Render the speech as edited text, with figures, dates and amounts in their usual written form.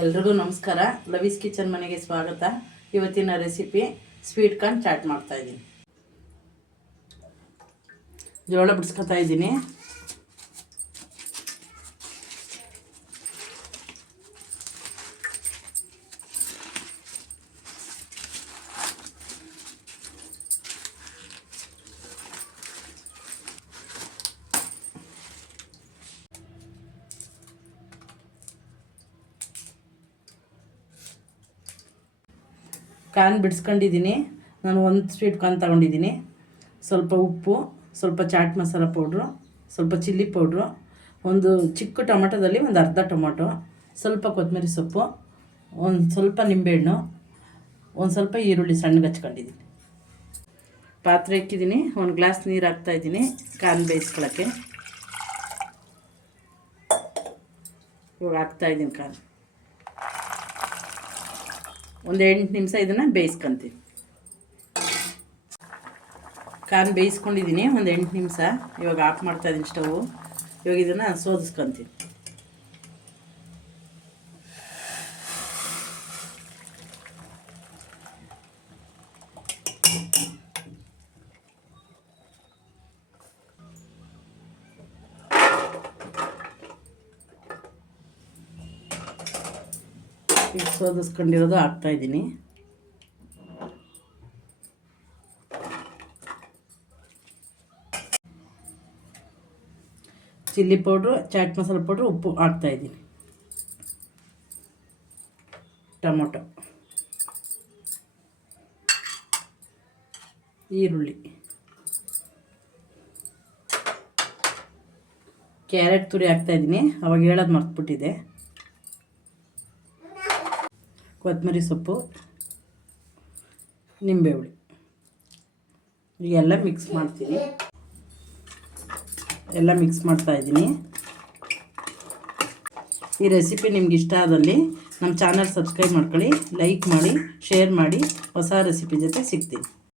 ಎಲ್ರಿಗೂ ನಮಸ್ಕಾರ. ಲವೀಸ್ ಕಿಚನ್ ಮನೆಗೆ ಸ್ವಾಗತ. ಇವತ್ತಿನ ರೆಸಿಪಿ ಸ್ವೀಟ್ ಕಾರ್ನ್ ಚಾಟ್ ಮಾಡ್ತಾ ಇದ್ದೀನಿ. ಜೋಳ ಬಿಡಿಸ್ಕೊತಾ ಇದ್ದೀನಿ. ಕಾರ್ನ್ ಬಿಡಿಸ್ಕೊಂಡಿದ್ದೀನಿ. ನಾನು ಒಂದು ಸ್ವೀಟ್ ಕಾರ್ನ್ ತಗೊಂಡಿದ್ದೀನಿ. ಸ್ವಲ್ಪ ಉಪ್ಪು, ಸ್ವಲ್ಪ ಚಾಟ್ ಮಸಾಲ ಪೌಡ್ರು, ಸ್ವಲ್ಪ ಚಿಲ್ಲಿ ಪೌಡ್ರು, ಒಂದು ಚಿಕ್ಕ ಟೊಮೆಟೊದಲ್ಲಿ ಒಂದು ಅರ್ಧ ಟೊಮೆಟೊ, ಸ್ವಲ್ಪ ಕೊತ್ತಂಬರಿ ಸೊಪ್ಪು, ಒಂದು ಸ್ವಲ್ಪ ನಿಂಬೆಹಣ್ಣು, ಒಂದು ಸ್ವಲ್ಪ ಈರುಳ್ಳಿ ಸಣ್ಣಗೆ ಹಚ್ಕೊಂಡಿದ್ದೀನಿ. ಪಾತ್ರೆ ಇಕ್ಕಿದ್ದೀನಿ. ಒಂದು ಗ್ಲಾಸ್ ನೀರು ಹಾಕ್ತಾಯಿದ್ದೀನಿ ಕಾರ್ನ್ ಬೇಯಿಸ್ಕೊಳ್ಳೋಕ್ಕೆ. ಇವಾಗ ಹಾಕ್ತಾಯಿದ್ದೀನಿ ಕಾರ್ನ್. ಒಂದು 8 ನಿಮಿಷ ಇದನ್ನು ಬೇಯಿಸ್ಕೊತೀನಿ. ಕಾರ್ನ್ ಬೇಯಿಸ್ಕೊಂಡಿದ್ದೀನಿ ಒಂದು 8 ನಿಮಿಷ. ಇವಾಗ ಆಫ್ ಮಾಡ್ತಾಯಿದ್ದೀನಿ ಸ್ಟವ್. ಇವಾಗ ಇದನ್ನು ಸೋದಿಸ್ಕೊತೀನಿ. ಈಗ ಸೋದಿಸ್ಕೊಂಡಿರೋದು ಹಾಕ್ತಾಯಿದ್ದೀನಿ. Chilli powder, chaat masala powder, ಉಪ್ಪು ಹಾಕ್ತಾಯಿದ್ದೀನಿ. ಟೊಮೊಟೊ, ಈರುಳ್ಳಿ, ಕ್ಯಾರೆಟ್ ತುರಿ ಹಾಕ್ತಾಯಿದ್ದೀನಿ. ಅವಾಗ ಹೇಳೋದು ಮರ್ತುಬಿಟ್ಟಿದೆ. ಕೊತ್ತಂಬರಿ ಸೊಪ್ಪು, ನಿಂಬೆ ಹುಳಿ, ಎಲ್ಲ ಮಿಕ್ಸ್ ಮಾಡ್ತೀನಿ. ಎಲ್ಲ ಮಿಕ್ಸ್ ಮಾಡ್ತಾಯಿದ್ದೀನಿ. ಈ ರೆಸಿಪಿ ನಿಮ್ಗೆ ಇಷ್ಟ ಆದಲ್ಲಿ ನಮ್ಮ ಚಾನಲ್ ಸಬ್ಸ್ಕ್ರೈಬ್ ಮಾಡ್ಕೊಳ್ಳಿ, ಲೈಕ್ ಮಾಡಿ, ಶೇರ್ ಮಾಡಿ. ಹೊಸ ರೆಸಿಪಿ ಜೊತೆ ಸಿಗ್ತೀನಿ.